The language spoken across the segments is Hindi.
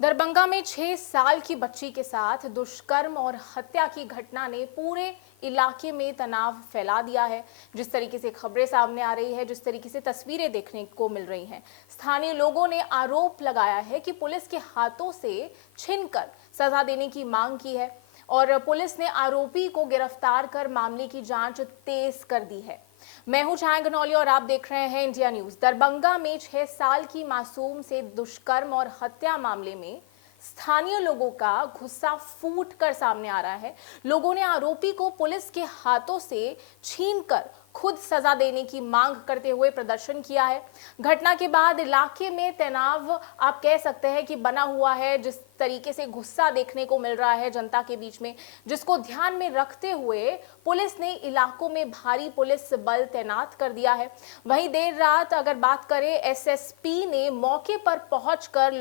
दरभंगा में 6 साल की बच्ची के साथ दुष्कर्म और हत्या की घटना ने पूरे इलाके में तनाव फैला दिया है। जिस तरीके से खबरें सामने आ रही है, जिस तरीके से तस्वीरें देखने को मिल रही हैं, स्थानीय लोगों ने आरोप लगाया है कि पुलिस के हाथों से छीनकर सजा देने की मांग की है और पुलिस ने आरोपी को गिरफ्तार कर मामले की जांच तेज कर दी है। मैं हूं छाया गनौली और आप देख रहे हैं इंडिया न्यूज। दरभंगा में 6 साल की मासूम से दुष्कर्म और हत्या मामले में स्थानीय लोगों का गुस्सा फूट कर सामने आ रहा है। लोगों ने आरोपी को पुलिस के हाथों से छीनकर खुद सजा देने की मांग करते हुए प्रदर्शन किया है। घटना के बाद इलाके में तनाव आप कह सकते हैं कि बना हुआ है। जिस तरीके से गुस्सा देखने को मिल रहा है जनता के बीच में, जिसको ध्यान में रखते हुए पुलिस ने इलाकों में भारी पुलिस बल तैनात कर दिया है। वहीं देर रात अगर बात करें, एसएसपी ने मौके पर पहुंचकर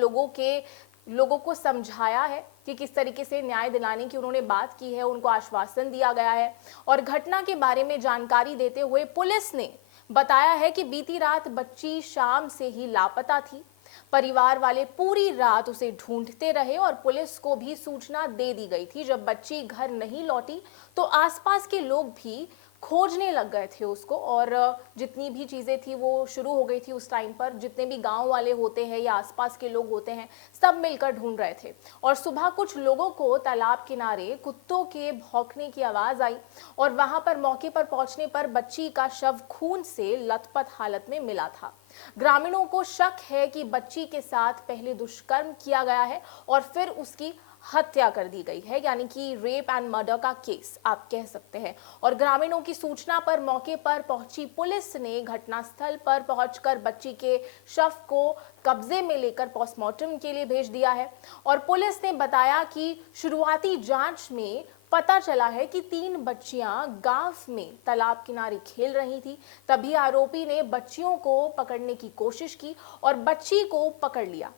लोगों को समझाया है कि किस तरीके से न्याय दिलाने की उन्होंने बात की है, उनको आश्वासन दिया गया है। और घटना के बारे में जानकारी देते हुए पुलिस ने बताया है कि बीती रात बच्ची शाम से ही लापता थी। परिवार वाले पूरी रात उसे ढूंढते रहे और पुलिस को भी सूचना दे दी गई थी। जब बच्ची घर नहीं लौटी तो आसपास के लोग भी खोजने लग गए थे उसको, और जितनी भी चीज़ें थी वो शुरू हो गई थी उस टाइम पर। जितने भी गांव वाले होते हैं या आसपास के लोग होते हैं, सब मिलकर ढूंढ रहे थे। और सुबह कुछ लोगों को तालाब किनारे कुत्तों के भौंकने की आवाज़ आई और वहां पर मौके पर पहुंचने पर बच्ची का शव खून से लथपथ हालत में मिला था। ग्रामीणों को शक है कि बच्ची के साथ पहले दुष्कर्म किया गया है और फिर उसकी हत्या कर दी गई है, यानी कि रेप एंड मर्डर का केस आप कह सकते हैं। और ग्रामीणों की सूचना पर मौके पर पहुंची पुलिस ने घटनास्थल पर पहुंचकर बच्ची के शव को कब्जे में लेकर पोस्टमार्टम के लिए भेज दिया है। और पुलिस ने बताया कि शुरुआती जांच में पता चला है कि 3 बच्चियां गांव में तालाब किनारे खेल रही थी। तभी आरोपी ने बच्चियों को पकड़ने की कोशिश की और बच्ची को पकड़ लिया।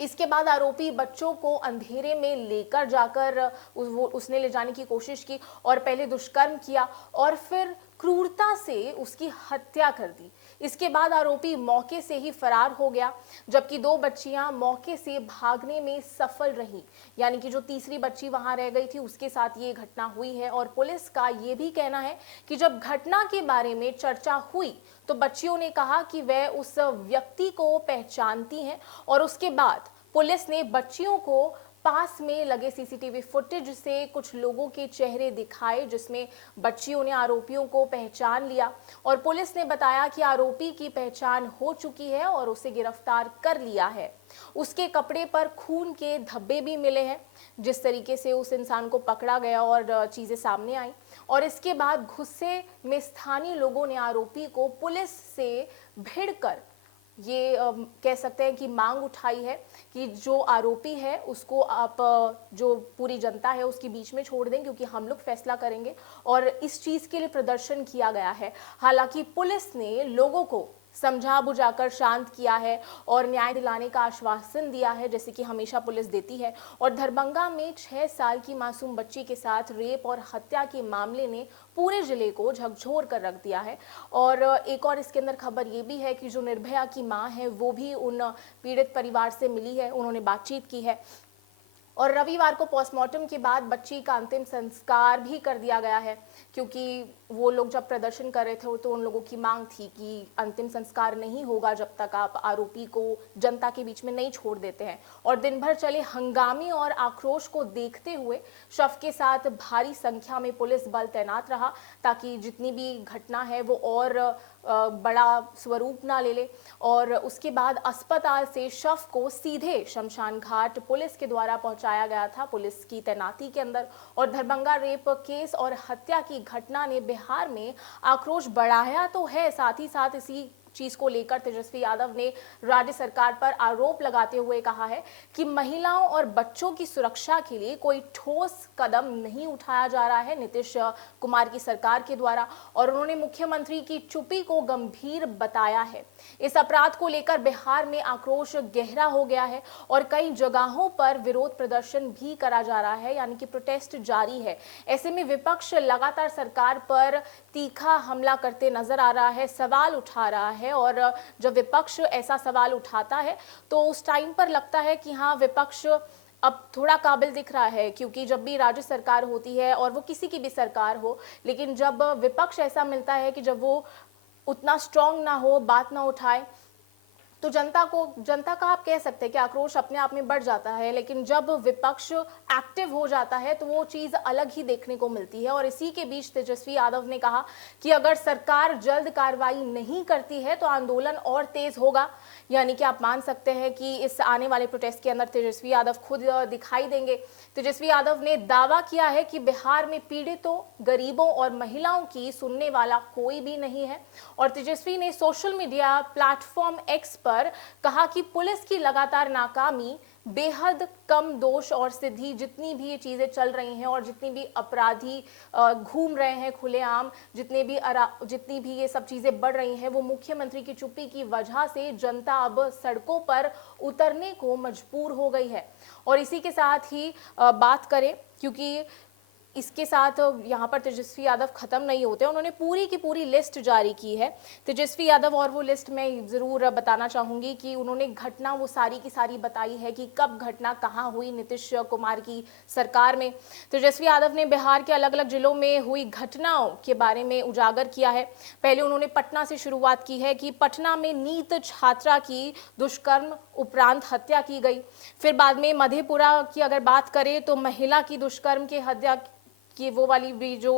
इसके बाद आरोपी बच्चों को अंधेरे में लेकर जाकर उसने ले जाने की कोशिश की और पहले दुष्कर्म किया और फिर क्रूरता से उसकी हत्या कर दी। इसके बाद आरोपी मौके से ही फरार हो गया, जबकि 2 बच्चियां मौके से भागने में सफल रहीं। यानी कि जो तीसरी बच्ची वहां रह गई थी उसके साथ ये घटना हुई है। और पुलिस का ये भी कहना है कि जब घटना के बारे में चर्चा हुई तो बच्चियों ने कहा कि वह उस व्यक्ति को पहचानती हैं। और उसके बाद पुलिस ने बच्चियों को पास में लगे सीसीटीवी फुटेज से कुछ लोगों के चेहरे दिखाए, जिसमें बच्चियों ने आरोपियों को पहचान लिया। और पुलिस ने बताया कि आरोपी की पहचान हो चुकी है और उसे गिरफ्तार कर लिया है। उसके कपड़े पर खून के धब्बे भी मिले हैं, जिस तरीके से उस इंसान को पकड़ा गया और चीजें सामने आई। और इसके बाद गुस्से में स्थानीय लोगों ने आरोपी को पुलिस से भिड़कर ये कह सकते हैं कि मांग उठाई है कि जो आरोपी है उसको आप जो पूरी जनता है उसके बीच में छोड़ दें, क्योंकि हम लोग फैसला करेंगे। और इस चीज़ के लिए प्रदर्शन किया गया है। हालांकि पुलिस ने लोगों को समझा बुझाकर शांत किया है और न्याय दिलाने का आश्वासन दिया है, जैसे कि हमेशा पुलिस देती है। और दरभंगा में 6 साल की मासूम बच्ची के साथ रेप और हत्या के मामले ने पूरे जिले को झकझोर कर रख दिया है। और एक और इसके अंदर खबर ये भी है कि जो निर्भया की मां है वो भी उन पीड़ित परिवार से मिली है, उन्होंने बातचीत की है। और रविवार को पोस्टमार्टम के बाद बच्ची का अंतिम संस्कार भी कर दिया गया है, क्योंकि वो लोग जब प्रदर्शन कर रहे थे तो उन लोगों की मांग थी कि अंतिम संस्कार नहीं होगा जब तक आप आरोपी को जनता के बीच में नहीं छोड़ देते हैं। और दिन भर चले हंगामे और आक्रोश को देखते हुए शव के साथ भारी संख्या में पुलिस बल तैनात रहा, ताकि जितनी भी घटना है वो और बड़ा स्वरूप ना ले ले। और उसके बाद अस्पताल से शव को सीधे शमशान घाट पुलिस के द्वारा पहुंचाया गया था, पुलिस की तैनाती के अंदर। और दरभंगा रेप केस और हत्या की घटना ने बिहार में आक्रोश बढ़ाया तो है, साथ ही साथ इसी चीज को लेकर तेजस्वी यादव ने राज्य सरकार पर आरोप लगाते हुए कहा है कि महिलाओं और बच्चों की सुरक्षा के लिए कोई ठोस कदम नहीं उठाया जा रहा है नीतीश कुमार की सरकार के द्वारा। और उन्होंने मुख्यमंत्री की चुप्पी को गंभीर बताया है। इस अपराध को लेकर बिहार में आक्रोश गहरा हो गया है और कई जगहों पर विरोध प्रदर्शन भी करा जा रहा है, यानी कि प्रोटेस्ट जारी है। ऐसे में विपक्ष लगातार सरकार पर तीखा हमला करते नजर आ रहा है, सवाल उठा रहा है है। और जब विपक्ष ऐसा सवाल उठाता है तो उस टाइम पर लगता है कि हाँ, विपक्ष अब थोड़ा काबिल दिख रहा है, क्योंकि जब भी राज्य सरकार होती है और वो किसी की भी सरकार हो, लेकिन जब विपक्ष ऐसा मिलता है कि जब वो उतना स्ट्रांग ना हो, बात ना उठाए, तो जनता का आप कह सकते हैं कि आक्रोश अपने आप में बढ़ जाता है। लेकिन जब विपक्ष एक्टिव हो जाता है तो वो चीज अलग ही देखने को मिलती है। और इसी के बीच तेजस्वी यादव ने कहा कि अगर सरकार जल्द कार्रवाई नहीं करती है तो आंदोलन और तेज होगा। यानी कि आप मान सकते हैं कि इस आने वाले प्रोटेस्ट के अंदर तेजस्वी यादव खुद दिखाई देंगे। तेजस्वी यादव ने दावा किया है कि बिहार में पीड़ितों, गरीबों और महिलाओं की सुनने वाला कोई भी नहीं है। और तेजस्वी ने सोशल मीडिया प्लेटफॉर्म एक्स पर कहा कि पुलिस की लगातार नाकामी, बेहद कम दोष और सिद्धि, जितनी भी ये चीजें चल रही हैं और जितनी भी अपराधी घूम रहे हैं खुलेआम, जितनी भी ये सब चीजें बढ़ रही हैं, वो मुख्यमंत्री की चुप्पी की वजह से जनता अब सड़कों पर उतरने को मजबूर हो गई है। और इसी के साथ ही बात करें, क्योंकि इसके साथ यहाँ पर तेजस्वी यादव खत्म नहीं होते, उन्होंने पूरी की पूरी लिस्ट जारी की है तेजस्वी यादव। और वो लिस्ट मैं जरूर बताना चाहूंगी कि उन्होंने घटना वो सारी की सारी बताई है कि कब घटना कहाँ हुई नीतीश कुमार की सरकार में। तेजस्वी यादव ने बिहार के अलग अलग जिलों में हुई घटनाओं के बारे में उजागर किया है। पहले उन्होंने पटना से शुरुआत की है कि पटना में नीट छात्रा की दुष्कर्म उपरांत हत्या की गई। फिर बाद में मधेपुरा की अगर बात करें तो महिला की दुष्कर्म की हत्या कि वो वाली भी जो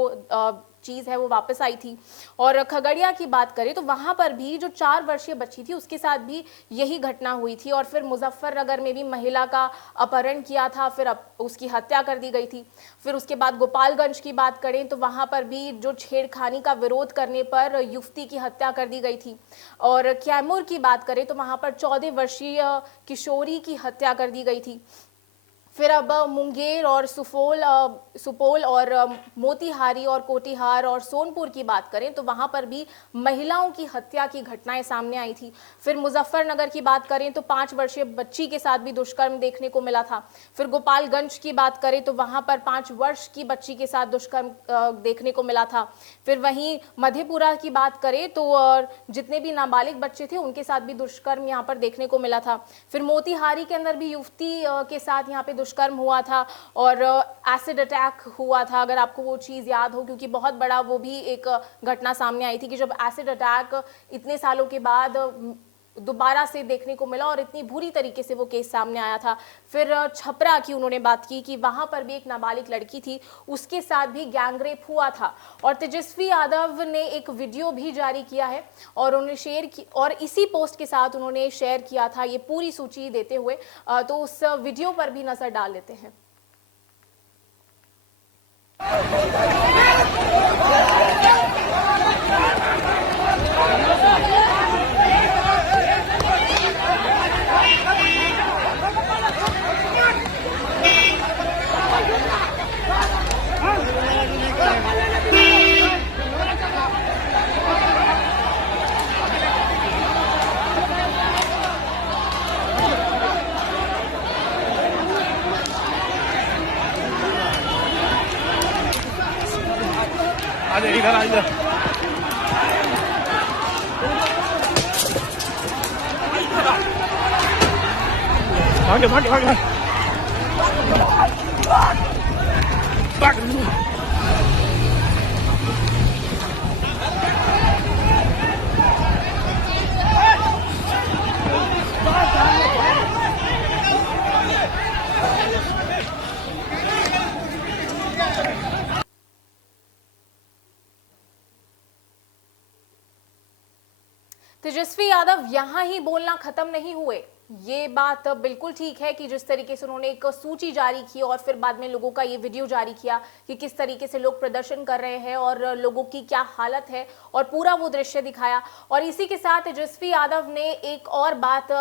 चीज है वो वापस आई थी। और खगड़िया की बात करें तो वहां पर भी जो 4 वर्षीय बच्ची थी उसके साथ भी यही घटना हुई थी। और फिर मुजफ्फरनगर में भी महिला का अपहरण किया था, फिर उसकी हत्या कर दी गई थी। फिर उसके बाद गोपालगंज की बात करें तो वहां पर भी जो छेड़खानी का विरोध करने पर युवती की हत्या कर दी गई थी। और कैमूर की बात करें तो वहां पर 14 वर्षीय किशोरी की हत्या कर दी गई थी। फिर अब मुंगेर और सुपौल और मोतिहारी और कोटिहार और सोनपुर की बात करें तो वहां पर भी महिलाओं की हत्या की घटनाएं सामने आई थी। फिर मुजफ्फरनगर की बात करें तो 5 वर्षीय बच्ची के साथ भी दुष्कर्म देखने को मिला था। फिर गोपालगंज की बात करें तो वहां पर 5 वर्ष की बच्ची के साथ दुष्कर्म देखने को मिला था। फिर वहीं मधेपुरा की बात करें तो जितने भी नाबालिग बच्चे थे उनके साथ भी दुष्कर्म यहाँ पर देखने को मिला था। फिर मोतिहारी के अंदर भी युवती के साथ यहाँ पे दुष्कर्म हुआ था और एसिड अटैक हुआ था, अगर आपको वो चीज याद हो, क्योंकि बहुत बड़ा वो भी एक घटना सामने आई थी कि जब एसिड अटैक इतने सालों के बाद दोबारा से देखने को मिला और इतनी बुरी तरीके से वो केस सामने आया था। फिर छपरा की उन्होंने बात की कि वहां पर भी एक नाबालिग लड़की थी, उसके साथ भी गैंगरेप हुआ था। और तेजस्वी यादव ने एक वीडियो भी जारी किया है और उन्होंने शेयर की, और इसी पोस्ट के साथ उन्होंने शेयर किया था ये पूरी सूची देते हुए। तो उस वीडियो पर भी नजर डाल लेते हैं। इधर आ इधर भागे भागे भागे तेजस्वी यादव यहां ही बोलना खत्म नहीं हुए। ये बात बिल्कुल ठीक है कि जिस तरीके से उन्होंने एक सूची जारी की और फिर बाद में लोगों का ये वीडियो जारी किया कि किस तरीके से लोग प्रदर्शन कर रहे हैं और लोगों की क्या हालत है, और पूरा वो दृश्य दिखाया। और इसी के साथ तेजस्वी यादव ने एक और बात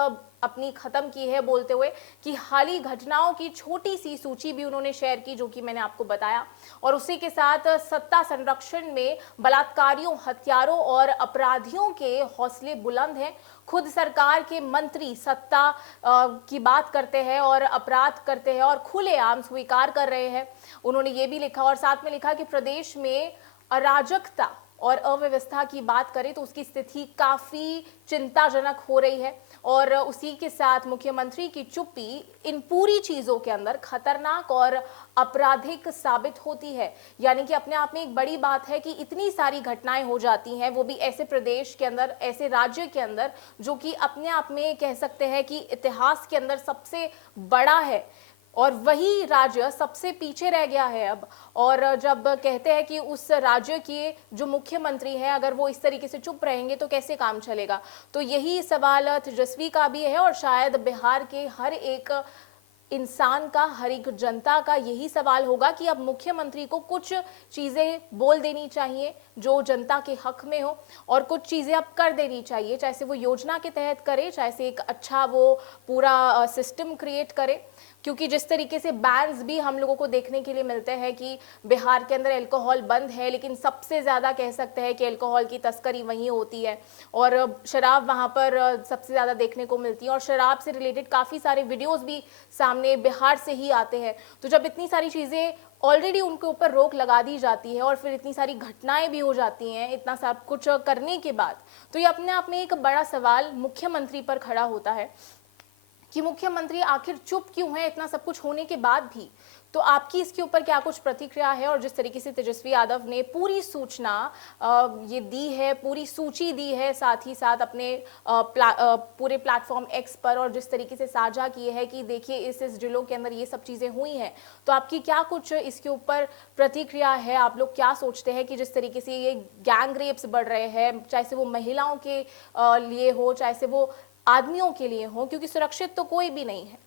अपनी खत्म की है बोलते हुए कि हाल ही घटनाओं की छोटी सी सूची भी उन्होंने शेयर की, जो कि मैंने आपको बताया। और उसी के साथ सत्ता संरक्षण में बलात्कारियों, हत्यारों और अपराधियों के हौसले बुलंद हैं। खुद सरकार के मंत्री सत्ता की बात करते हैं और अपराध करते हैं और खुलेआम स्वीकार कर रहे हैं। उन्होंने ये भी लिखा और साथ में लिखा कि प्रदेश में अराजकता और अव्यवस्था की बात करें तो उसकी स्थिति काफी चिंताजनक हो रही है। और उसी के साथ मुख्यमंत्री की चुप्पी इन पूरी चीजों के अंदर खतरनाक और आपराधिक साबित होती है। यानी कि अपने आप में एक बड़ी बात है कि इतनी सारी घटनाएं हो जाती हैं, वो भी ऐसे प्रदेश के अंदर, ऐसे राज्य के अंदर जो कि अपने आप में कह सकते हैं कि इतिहास के अंदर सबसे बड़ा है, और वही राज्य सबसे पीछे रह गया है अब। और जब कहते हैं कि उस राज्य के जो मुख्यमंत्री हैं अगर वो इस तरीके से चुप रहेंगे तो कैसे काम चलेगा, तो यही सवाल तेजस्वी का भी है और शायद बिहार के हर एक इंसान का, हर एक जनता का यही सवाल होगा कि अब मुख्यमंत्री को कुछ चीजें बोल देनी चाहिए जो जनता के हक में हो, और कुछ चीजें अब कर देनी चाहिए, चाहे से वो योजना के तहत करे, चाहे से एक अच्छा वो पूरा सिस्टम क्रिएट करे। क्योंकि जिस तरीके से बैन्स भी हम लोगों को देखने के लिए मिलते हैं कि बिहार के अंदर अल्कोहल बंद है, लेकिन सबसे ज़्यादा कह सकते हैं कि अल्कोहल की तस्करी वहीं होती है और शराब वहाँ पर सबसे ज़्यादा देखने को मिलती है, और शराब से रिलेटेड काफ़ी सारे वीडियोस भी सामने बिहार से ही आते हैं। तो जब इतनी सारी चीज़ें ऑलरेडी उनके ऊपर रोक लगा दी जाती है और फिर इतनी सारी घटनाएं भी हो जाती हैं इतना सब कुछ करने के बाद, तो ये अपने आप में एक बड़ा सवाल मुख्यमंत्री पर खड़ा होता है कि मुख्यमंत्री आखिर चुप क्यों है इतना सब कुछ होने के बाद भी। तो आपकी इसके ऊपर क्या कुछ प्रतिक्रिया है? और जिस तरीके से तेजस्वी यादव ने पूरी सूचना ये दी है, पूरी सूची दी है, साथ ही साथ अपने पूरे प्लेटफॉर्म एक्स पर, और जिस तरीके से साझा किए है कि देखिए इस जिलों के अंदर ये सब चीज़ें हुई हैं, तो आपकी क्या कुछ इसके ऊपर प्रतिक्रिया है? आप लोग क्या सोचते हैं कि जिस तरीके से ये गैंग रेप्स बढ़ रहे हैं, चाहे से वो महिलाओं के लिए हो, चाहे से वो आदमियों के लिए हो, क्योंकि सुरक्षित तो कोई भी नहीं है,